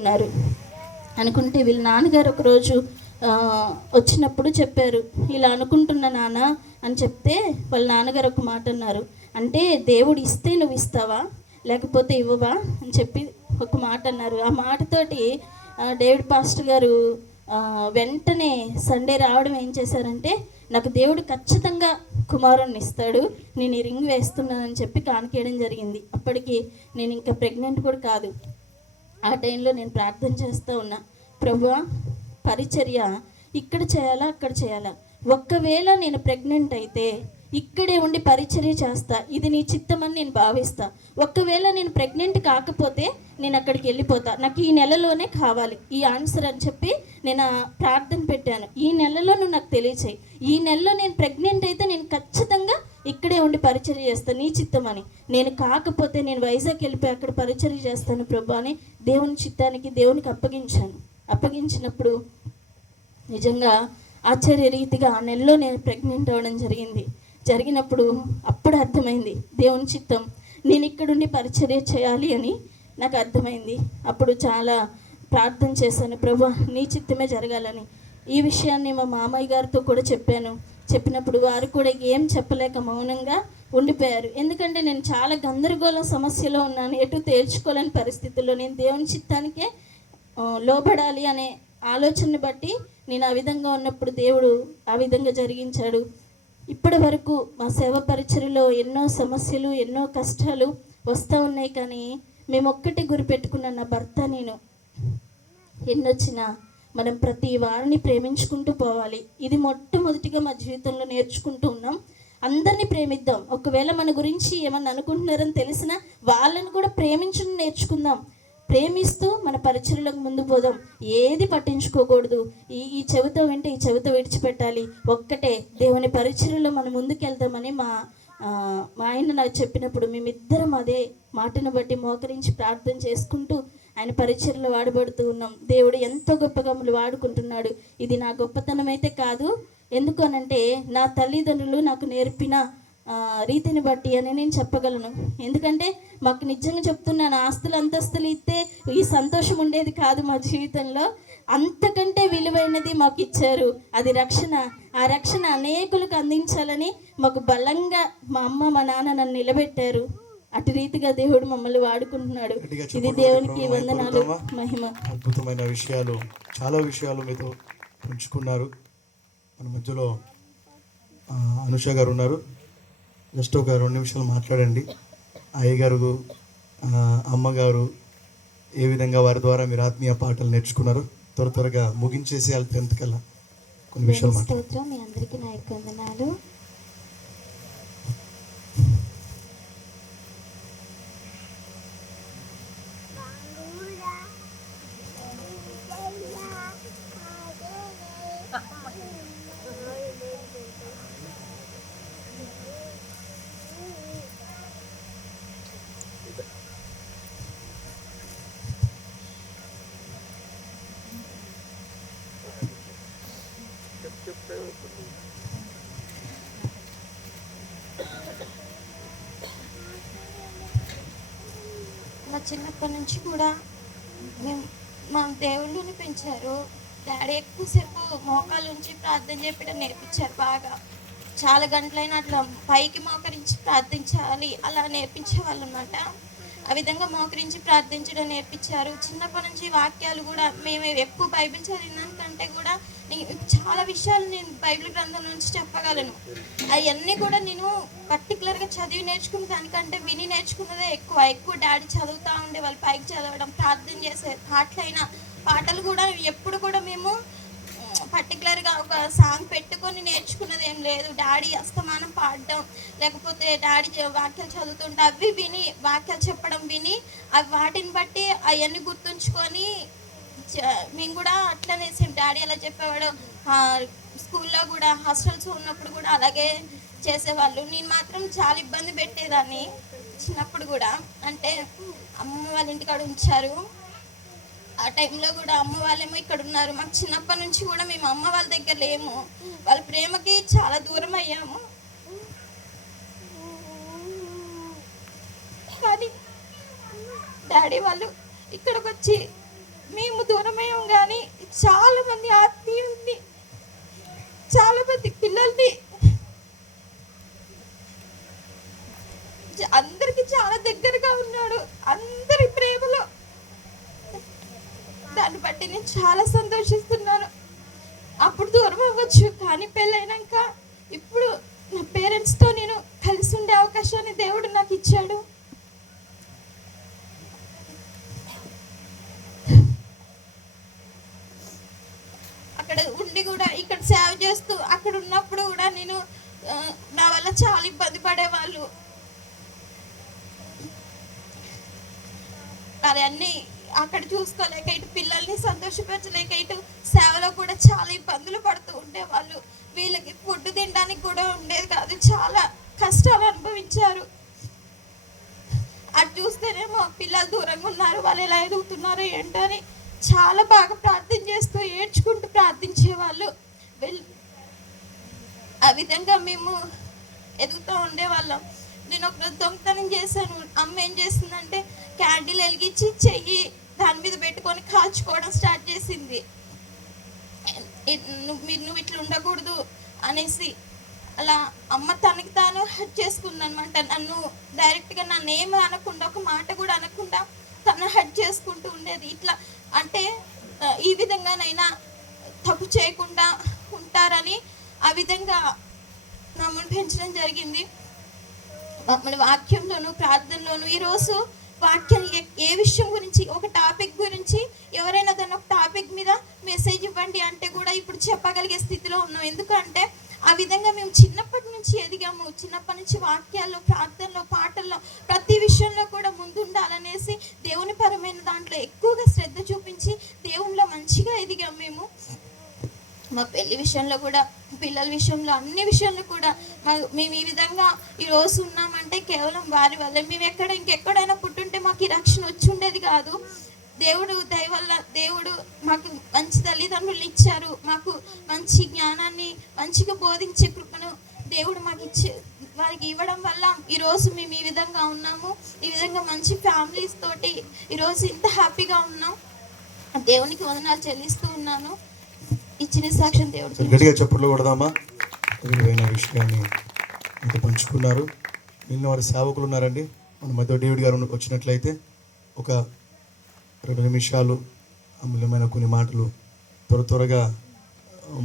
ఉన్నారు అనుకుంటే వీళ్ళ నాన్నగారు ఒకరోజు వచ్చినప్పుడు చెప్పారు, ఇలా అనుకుంటున్నా నాన్న అని చెప్తే వాళ్ళ నాన్నగారు ఒక మాట అన్నారు. అంటే దేవుడు ఇస్తే నువ్వు ఇస్తావా లేకపోతే ఇవ్వవా అని చెప్పి ఒక మాట అన్నారు. ఆ మాటతోటి డేవిడ్ పాస్టర్ గారు వెంటనే సండే రావడం ఏం చేశారంటే, నాకు దేవుడు ఖచ్చితంగా కుమారుణ్ణి ఇస్తాడు, నేను ఈ రింగ్ వేస్తున్నానని చెప్పి కానికేయడం జరిగింది. అప్పటికి నేను ఇంకా ప్రెగ్నెంట్ కూడా కాదు. ఆ టైంలో నేను ప్రార్థన చేస్తూ ఉన్నా, ప్రభువా పరిచర్య ఇక్కడ చేయాలా అక్కడ చేయాలా, ఒక్కవేళ నేను ప్రెగ్నెంట్ అయితే ఇక్కడే ఉండి పరిచర్య చేస్తా, ఇది నీ చిత్తమని నేను భావిస్తా. ఒక్కవేళ నేను ప్రెగ్నెంట్ కాకపోతే నేను అక్కడికి వెళ్ళిపోతా, నాకు ఈ నెలలోనే కావాలి ఈ ఆన్సర్ అని చెప్పి నేను ప్రార్థన పెట్టాను. ఈ నెలలో నువ్వు నాకు తెలియచేయి, ఈ నెలలో నేను ప్రెగ్నెంట్ అయితే నేను ఖచ్చితంగా ఇక్కడే ఉండి పరిచర్య చేస్తాను నీ చిత్తమని, నేను కాకపోతే నేను వైజాగ్ వెళ్ళిపోయి అక్కడ పరిచర్య చేస్తాను ప్రభు అని దేవుని చిత్తానికి దేవునికి అప్పగించినప్పుడు నిజంగా ఆశ్చర్య రీతిగా ఆ నెలలో నేను ప్రెగ్నెంట్ అవ్వడం జరిగినప్పుడు అప్పుడు అర్థమైంది దేవుని చిత్తం, నేను ఇక్కడుండి పరిచర్య చేయాలి అని నాకు అర్థమైంది. అప్పుడు చాలా ప్రార్థన చేశాను, ప్రభు నీ చిత్తమే జరగాలని. ఈ విషయాన్ని మా మామయ్య గారితో కూడా చెప్పినప్పుడు వారు కూడా ఏం చెప్పలేక మౌనంగా ఉండిపోయారు. ఎందుకంటే నేను చాలా గందరగోళ సమస్యలో ఉన్నాను, ఎటు తేల్చుకోలేని పరిస్థితుల్లో నేను దేవుని చిత్తానికే లోబడాలి అనే ఆలోచనని బట్టి నేను ఆ విధంగా ఉన్నప్పుడు దేవుడు ఆ విధంగా జరిగించాడు. ఇప్పటి వరకు మా సేవ పరిచర్యలో ఎన్నో సమస్యలు ఎన్నో కష్టాలు వస్తూ ఉన్నాయి, కానీ మేము ఒక్కటి గురిపెట్టుకున్న నా భర్త నేను ఎన్నొచ్చినా మనం ప్రతి వారిని ప్రేమించుకుంటూ పోవాలి. ఇది మొట్టమొదటిగా మా జీవితంలో నేర్చుకుంటూ ఉన్నాం. అందరినీ ప్రేమిద్దాం, ఒకవేళ మన గురించి ఏమన్నా అనుకుంటున్నారని తెలిసినా వాళ్ళని కూడా ప్రేమించడం నేర్చుకుందాం. ప్రేమిస్తూ మన పరిచర్యలకు ముందు పోదాం, ఏది పట్టించుకోకూడదు. ఈ చెవితో వింటే ఈ చెవితో విడిచిపెట్టాలి, ఒక్కటే దేవుని పరిచర్యలో మనం ముందుకెళ్తామని మా ఆయన నాకు చెప్పినప్పుడు మేమిద్దరం అదే మాటను బట్టి మోకరించి ప్రార్థన చేసుకుంటూ ఆయన పరిచర్యలో వాడబడుతూ ఉన్నాం. దేవుడు ఎంతో గొప్పగా మమ్మల్ని వాడుకుంటున్నాడు. ఇది నా గొప్పతనం అయితే కాదు, ఎందుకు అనంటే నా తల్లిదండ్రులు నాకు నేర్పిన రీతిని బట్టి అని నేను చెప్పగలను. ఎందుకంటే మాకు నిజంగా చెప్తున్నాను, ఆస్తులు అంతస్తులు ఇస్తే ఈ సంతోషం ఉండేది కాదు మా జీవితంలో, అంతకంటే విలువైనది మాకు ఇచ్చారు, అది రక్షణ. ఆ రక్షణ అనేకులకు అందించాలని మాకు బలంగా మా అమ్మ మా నాన్న నన్ను నిలబెట్టారు. అటు రీతిగా దేవుడు మమ్మల్ని వాడుకుంటున్నాడు. ఇది దేవునికి వందనాలు, మహిమ. అద్భుతమైన విషయాలు, చాలా విషయాలు మీతో పంచుకున్నారు. మన మధ్యలో అనుష గారు ఉన్నారు, జస్ట్ ఒక 2 నిమిషాలు మాట్లాడండి. అయ్యగారు అమ్మగారు ఏ విధంగా వారి ద్వారా మీరు ఆత్మీయ పాటలు నేర్చుకున్నారు, త్వరగా ముగించేసి వాళ్ళ 10th కల్లా కొన్ని విషయాలు మాట్లాడండి. మీ అందరికీ నా యొక్క వందనాలు. మా చిన్నప్పటి నుంచి కూడా మా దేవుళ్ళని పెంచారు. డాడీ ఎక్కువసేపు మోకాలు ఉంచి ప్రార్థన చేయడం నేర్పించారు. బాగా చాలా గంటలైనా అట్లా పైకి మోకరించి ప్రార్థించాలి అలా నేర్పించేవాళ్ళు అన్నమాట. ఆ విధంగా మోకరించి ప్రార్థించడం నేర్పించారు. చిన్నప్పటి నుంచి వాక్యాలు కూడా మేము ఎక్కువ బైబిల్ చదివినాకంటే కూడా చాలా విషయాలు నేను బైబిల్ గ్రంథం నుంచి చెప్పగలను. అవన్నీ కూడా నేను పర్టికులర్గా చదివి నేర్చుకున్న దానికంటే విని నేర్చుకున్నదే ఎక్కువ. డాడీ చదువుతూ ఉండే వాళ్ళు పైకి చదవడం, ప్రార్థన చేసే పాటలు కూడా ఎప్పుడు కూడా మేము పర్టికులర్గా ఒక సాంగ్ పెట్టుకొని నేర్చుకున్నది ఏం లేదు. డాడీ అస్తమానం పాడడం, లేకపోతే డాడీ వాక్యాలు చదువుతుంటే అవి విని, వాక్యాలు చెప్పడం విని అవి వాటిని బట్టి అవన్నీ గుర్తుంచుకొని మేము కూడా అట్లనే సేమ్ డాడీ అలా చెప్పేవాడు. స్కూల్లో కూడా హాస్టల్స్ ఉన్నప్పుడు కూడా అలాగే చేసేవాళ్ళు. నేను మాత్రం చాలా ఇబ్బంది పెట్టేదాన్ని చిన్నప్పుడు కూడా. అంటే అమ్మమ్మ వాళ్ళ ఇంటికాడ ఉంచారు, ఆ టైంలో కూడా అమ్మ వాళ్ళేమో ఇక్కడ ఉన్నారు. మాకు చిన్నప్పటి నుంచి కూడా మేము అమ్మ వాళ్ళ దగ్గర లేము, వాళ్ళ ప్రేమకి చాలా దూరం అయ్యాము. కానీ డాడీ వాళ్ళు ఇక్కడికి వచ్చి కానీ చాలా మంది ఆత్మీయుల్ని, చాలా మంది పిల్లల్ని, అందరికి చాలా దగ్గరగా ఉన్నాడు, అందరి ప్రేమలో. దాన్ని బట్టి నేను చాలా సంతోషిస్తున్నాను. అప్పుడు దూరం అవ్వచ్చు, కానీ పెళ్ళైనాక ఇప్పుడు నా పేరెంట్స్తో నేను కలిసి ఉండే అవకాశాన్ని దేవుడు నాకు ఇచ్చాడు. అక్కడ ఉండి కూడా ఇక్కడ సేవ చేస్తూ అక్కడ ఉన్నప్పుడు కూడా నేను నా వల్ల చాలా ఇబ్బంది పడేవాళ్ళు. అది అన్నీ అక్కడ చూసుకోలేక, ఇటు పిల్లల్ని సంతోషపరచలేక, ఇటు సేవలో కూడా చాలా ఇబ్బందులు పడుతూ ఉండేవాళ్ళు. వీళ్ళకి ఫుడ్ తినడానికి కూడా ఉండేది కాదు, చాలా కష్టాలు అనుభవించారు. అది చూస్తేనేమో పిల్లలు దూరంగా ఉన్నారు, వాళ్ళు ఎలా ఎదుగుతున్నారో ఏంటో అని చాలా బాగా ప్రార్థన చేస్తూ ఏడ్చుకుంటూ ప్రార్థించేవాళ్ళు. ఆ విధంగా మేము ఎదుగుతూ ఉండేవాళ్ళం. నేను ఒక దొంగతనం చేశాను. అమ్మ ఏం చేస్తుందంటే క్యాండిల్ వెలిగించి చెయ్యి దాని మీద పెట్టుకొని కాల్చుకోవడం స్టార్ట్ చేసింది. నువ్వు ఇట్లా ఉండకూడదు అనేసి అలా అమ్మ తనకి తాను హర్ట్ చేసుకుంది అనమాట. నన్ను డైరెక్ట్గా నన్ను ఏమి అనకుండా, ఒక మాట కూడా అనకుండా తను హర్ట్ చేసుకుంటూ ఉండేది. ఇట్లా అంటే ఈ విధంగానైనా తప్పు చేయకుండా ఉంటారని ఆ విధంగా నమ్మని పెంచడం జరిగింది. మన వాక్యంలోను ప్రార్థనలోను ఈరోజు వాక్యం ఏ విషయం గురించి, ఒక టాపిక్ గురించి ఎవరైనా దాని ఒక టాపిక్ మీద మెసేజ్ ఇవ్వండి అంటే కూడా ఇప్పుడు చెప్పగలిగే స్థితిలో ఉన్నాం. ఎందుకంటే ఆ విధంగా మేము చిన్నప్పటి నుంచి ఎదిగాము. చిన్నప్పటి నుంచి వాక్యాల్లో, ప్రార్థనలో, పాటల్లో, ప్రతి విషయంలో కూడా ముందుండాలనేసి దేవుని పరమైన దాంట్లో ఎక్కువగా శ్రద్ధ చూపించి దేవునిలో మంచిగా ఎదిగాము మేము. మా పెళ్లి విషయంలో కూడా, పిల్లల విషయంలో, అన్ని విషయంలో కూడా మేము ఈ విధంగా ఈరోజు ఉన్నామంటే కేవలం వారి వల్లే. మేము ఇంకెక్కడైనా పుట్టుంటే మాకు ఈ రక్షణ వచ్చి ఉండేది కాదు. దేవుడు దయ వల్ల దేవుడు మాకు మంచి తల్లిదండ్రులు ఇచ్చారు. మాకు మంచి జ్ఞానాన్ని, మంచిగా బోధించే కృపను దేవుడు మాకు వారికి ఇవ్వడం వల్ల ఈరోజు మేము ఈ విధంగా ఉన్నాము. ఈ విధంగా మంచి ఫ్యామిలీస్ తోటి ఈరోజు ఇంత హ్యాపీగా ఉన్నాం. దేవునికి వందనాలు చెల్లిస్తూ ఉన్నాను. ఇచ్చిన సాక్ష్యం దేవుడు. గట్టిగా చప్పట్లు కొడదామా? విలువైన విషయాన్ని ఇంత పంచుకున్నారు. నిన్న వారి సేవకులు ఉన్నారండి. మన మధ్య డేవిడ్ గారు వచ్చినట్లయితే ఒక 2 నిమిషాలు అమూల్యమైన కొన్ని మాటలు త్వరగా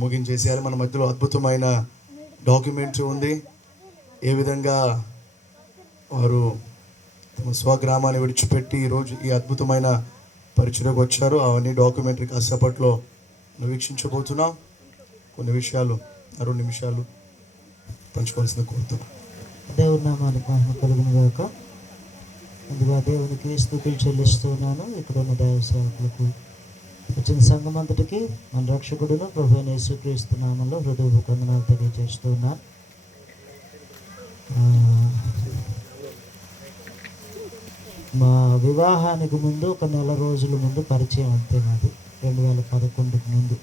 ముగించేసేయాలి. మన మధ్యలో అద్భుతమైన డాక్యుమెంటరీ ఉంది. ఏ విధంగా వారు తమ స్వగ్రామాన్ని విడిచిపెట్టి ఈరోజు ఈ అద్భుతమైన పరిచయకు వచ్చారు. అవన్నీ డాక్యుమెంటరీ కాసేపట్లో వీక్షించబోతున్నాం. కొన్ని విషయాలు 2 నిమిషాలు పంచుకోవాల్సిన కోరుతున్నాం. దేవుని నామానికి మహిమ కలుగును గాక. ముందుగా దేవునికి స్తుతులు చెల్లిస్తున్నాను. ఇక్కడ ఉన్న దైవ సేవకులకు, వచ్చిన సంఘం అంతటికి మన రక్షకుడును ప్రభువైన యేసుక్రీస్తు నామంలో హృదయపూర్వక వందనాలు తెలియజేస్తున్నాను. మా వివాహానికి ముందు ఒక నెల రోజుల ముందు పరిచయం అంతే. నాది 2011కి ముందు,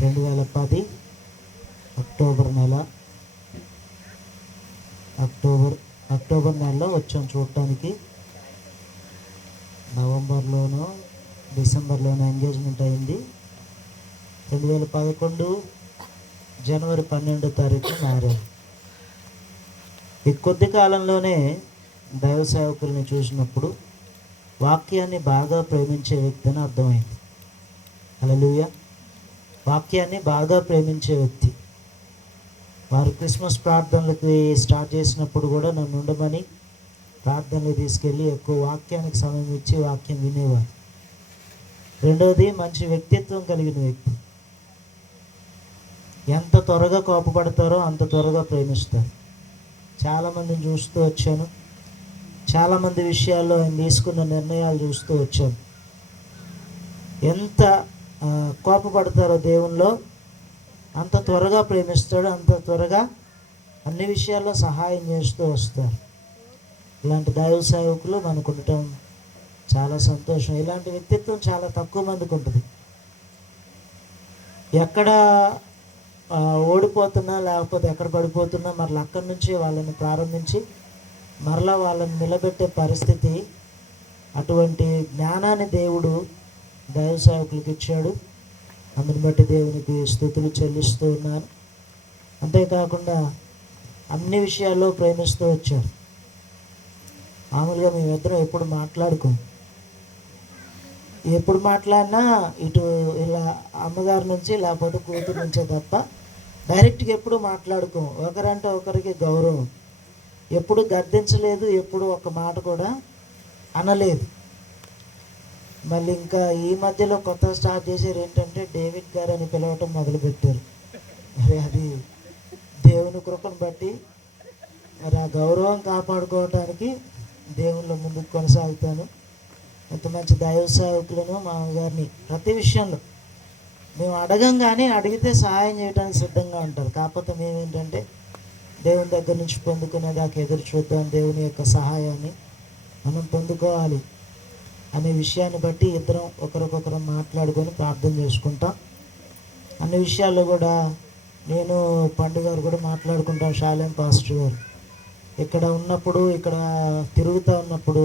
2010 అక్టోబర్ నెలలో వచ్చాం చూడటానికి. నవంబర్లోనో డిసెంబర్లోనో ఎంగేజ్మెంట్ అయింది. 2011 జనవరి 12వ తారీఖు మ్యారేజ్. ఈ కొద్ది కాలంలోనే దైవ సేవకుల్ని చూసినప్పుడు వాక్యాన్ని బాగా ప్రేమించే వ్యక్తి అని అర్థమైంది. హల్లెలూయా. వాక్యాన్ని బాగా ప్రేమించే వ్యక్తి. వారు క్రిస్మస్ ప్రార్థనలకి స్టార్ట్ చేసినప్పుడు కూడా నన్ను ఉండమని ప్రార్థనలు తీసుకెళ్ళి ఎక్కువ వాక్యానికి సమయం ఇచ్చి వాక్యం వినేవారు. రెండవది, మంచి వ్యక్తిత్వం కలిగిన వ్యక్తి. ఎంత త్వరగా కోపపడతారో అంత త్వరగా ప్రేమిస్తారు. చాలామందిని చూస్తూ వచ్చాను. చాలామంది విషయాల్లో ఆయన తీసుకున్న నిర్ణయాలు చూస్తూ వచ్చాను. ఎంత కోపపడతారో దేవునిలో అంత త్వరగా ప్రేమిస్తాడు, అంత త్వరగా అన్ని విషయాల్లో సహాయం చేస్తూ వస్తారు. ఇలాంటి దైవ సేవకులు మనకు ఉండటం చాలా సంతోషం. ఇలాంటి వ్యక్తిత్వం చాలా తక్కువ మందికి ఉంటుంది. ఎక్కడ ఓడిపోతున్నా లేకపోతే ఎక్కడ పడిపోతున్నా మరలా అక్కడి నుంచి వాళ్ళని ప్రారంభించి మరలా వాళ్ళని నిలబెట్టే పరిస్థితి, అటువంటి జ్ఞానాన్ని దేవుడు దైవ సేవకులకు ఇచ్చాడు. అందుని బట్టి దేవునికి స్తుతులు చెల్లిస్తూ ఉన్నాను. అంతేకాకుండా అన్ని విషయాల్లో ప్రేమిస్తూ వచ్చారు. మామూలుగా మేమిద్దరం ఎప్పుడు మాట్లాడినా ఇటు ఇలా అమ్మగారి నుంచి లేకపోతే కూతురు నుంచే తప్ప డైరెక్ట్గా ఎప్పుడు మాట్లాడుకోం. ఒకరంటే ఒకరికి గౌరవం, ఎప్పుడు గద్దించలేదు, ఎప్పుడు ఒక మాట కూడా అనలేదు. మళ్ళీ ఇంకా ఈ మధ్యలో కొత్త స్టార్ట్ చేశారు ఏంటంటే డేవిడ్ గారు అని పిలవటం మొదలుపెట్టారు. మరి అది దేవుని కృపను బట్టి మరి ఆ గౌరవం కాపాడుకోవటానికి దేవుళ్ళు ముందుకు కొనసాగుతాను. ఎంత మంచి దైవ సేవకులను మామగారిని ప్రతి విషయంలో మేము అడగంగానే అడిగితే సహాయం చేయడానికి సిద్ధంగా ఉంటారు. కాకపోతే మేమేంటంటే దేవుని దగ్గర నుంచి పొందుకునేదాకా ఎదురు చూద్దాం, దేవుని యొక్క సహాయాన్ని మనం పొందుకోవాలి అనే విషయాన్ని బట్టి ఇద్దరం ఒకరికొకరు మాట్లాడుకొని ప్రార్థన చేసుకుంటాం. అన్ని విషయాల్లో కూడా నేను పండుగ గారు కూడా మాట్లాడుకుంటాం. షాలేం పాస్టర్ గారు ఇక్కడ ఉన్నప్పుడు, ఇక్కడ తిరుగుతూ ఉన్నప్పుడు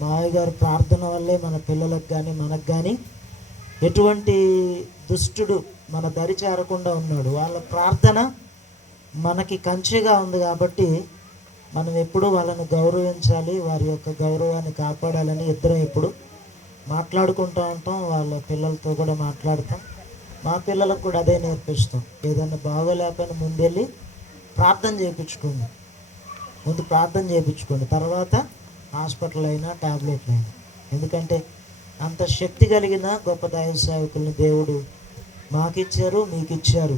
మావయ్య గారు ప్రార్థన వల్లే మన పిల్లలకు కానీ మనకు కానీ ఎటువంటి దుష్టుడు మన దరి చేరకుండా ఉన్నాడు. వాళ్ళ ప్రార్థన మనకి కంచెగా ఉంది కాబట్టి మనం ఎప్పుడు వాళ్ళని గౌరవించాలి, వారి యొక్క గౌరవాన్ని కాపాడాలని ఇద్దరం ఇప్పుడు మాట్లాడుకుంటూ ఉంటాం. వాళ్ళ పిల్లలతో కూడా మాట్లాడతాం. మా పిల్లలకు కూడా అదే నేర్పిస్తాం. ఏదన్నా బాగోలేకపోయినా ముందెళ్ళి ప్రార్థన చేయించుకోండి, తర్వాత హాస్పిటల్ అయినా ట్యాబ్లెట్లు అయినా. ఎందుకంటే అంత శక్తి కలిగిన గొప్ప దైవ సేవకుల్ని దేవుడు మాకిచ్చారు, మీకు ఇచ్చారు.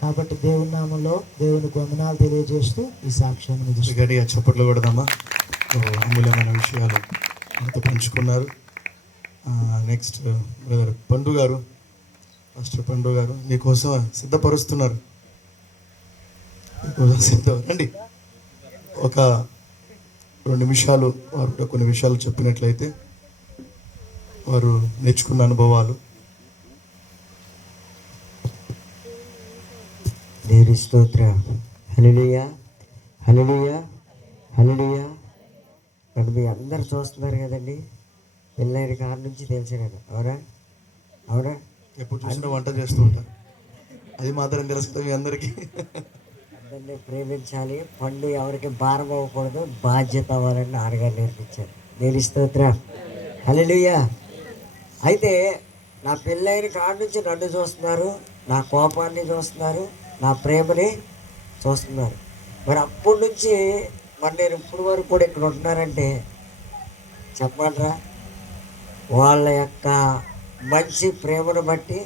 కాబట్టి దేవుని నామంలో దేవునికి వందనాలు తెలియజేస్తూ ఈ సాక్ష్యాన్ని ముగిస్తున్నాను. గట్టిగా చప్పట్లు కొడదామా. అమూల్యమైన విషయాలు మనతో పంచుకున్నారు. నెక్స్ట్ బ్రదర్ పండు గారు, మాస్టర్ పండు గారు మీకోసం సిద్ధపరుస్తున్నారు. రండి. ఒక 2 నిమిషాలు వారు కూడా కొన్ని విషయాలు చెప్పినట్లయితే వారు నేర్చుకున్న అనుభవాలు. దేవుని స్తోత్రం. హల్లెలూయా, హల్లెలూయా, హల్లెలూయా. మరి మీ అందరు చూస్తున్నారు కదండి, పెళ్ళైన కాడ నుంచి తెలుసు కదా, అవునా? ఎప్పుడు చూసినా వంట చేస్తూ ఉంటారు, అది మాత్రం తెలుసు మీ అందరికీ. అందరినీ ప్రేమించాలి, పండు ఎవరికి భారం అవ్వకూడదు, బాధ్యత అవ్వాలని నాన్నగారు నేర్పించారు. దేవుని స్తోత్రం. హల్లెలూయా. అయితే నా పెళ్ళైన కాడ నుంచి నన్ను చూస్తున్నారు, నా కోపాన్ని చూస్తున్నారు, నా ప్రేమని చూస్తున్నారు. మరి అప్పటి నుంచి మరి నేను ఇప్పుడు వరకు కూడా ఇక్కడ ఉంటున్నారంటే చెప్పమంటారా? వాళ్ళ యొక్క మంచి ప్రేమను బట్టి,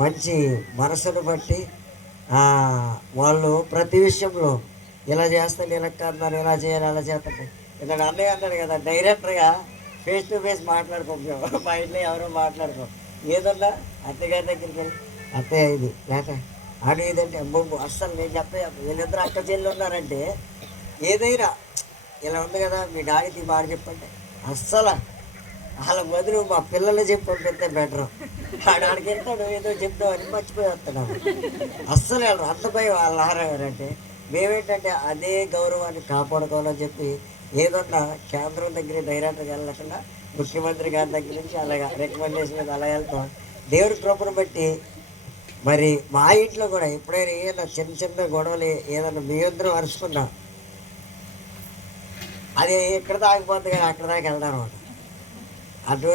మంచి మనసును బట్టి వాళ్ళు ప్రతి విషయంలో ఇలా చేస్తాను, ఇలా కాదు, ఇలా చేయాలి, అలా చేస్తాను. ఇక్కడ అన్నయ్య అన్నాడు కదా, డైరెక్టర్గా ఫేస్ టు ఫేస్ మాట్లాడుకోము. మా ఇంట్లో ఎవరో మాట్లాడుకోం. ఏదన్నా అత్తగారి దగ్గరికి వెళ్ళి అత్తయ్య ఇది లేక ఆడు ఇదంటే అస్సలు నేను చెప్పే వీళ్ళిద్దరు అక్క చెల్లి ఉన్నారంటే ఏదైనా ఇలా ఉంది కదా మీ డాడీకి మాట చెప్పండి, అస్సలు వాళ్ళ బదులు మా పిల్లలు చెప్పి పంపిస్తే బెటర్. ఆడికి వెళ్తాడు ఏదో చెప్తామని మర్చిపోయి వస్తున్నాము. అస్సలు వెళ్ళరు, అంత భయం వాళ్ళ ఆహారంటే. మేమేంటంటే అదే గౌరవాన్ని కాపాడుకోవాలని చెప్పి ఏదన్నా కేంద్రం దగ్గర డైరెక్టర్కి వెళ్ళకుండా ముఖ్యమంత్రి గారి దగ్గర నుంచి అలాగా రికమెండేషన్ మీద అలా వెళ్తాం. దేవుడి కృపను బట్టి మరి మా ఇంట్లో కూడా ఎప్పుడైనా ఏదైనా చిన్న గొడవలు ఏదన్నా మీ అందరూ అరుచుకున్నా అది ఎక్కడ దాగిపోతుంది కానీ అక్కడ దాకా వెళ్దాం అనమాట. అటువంటి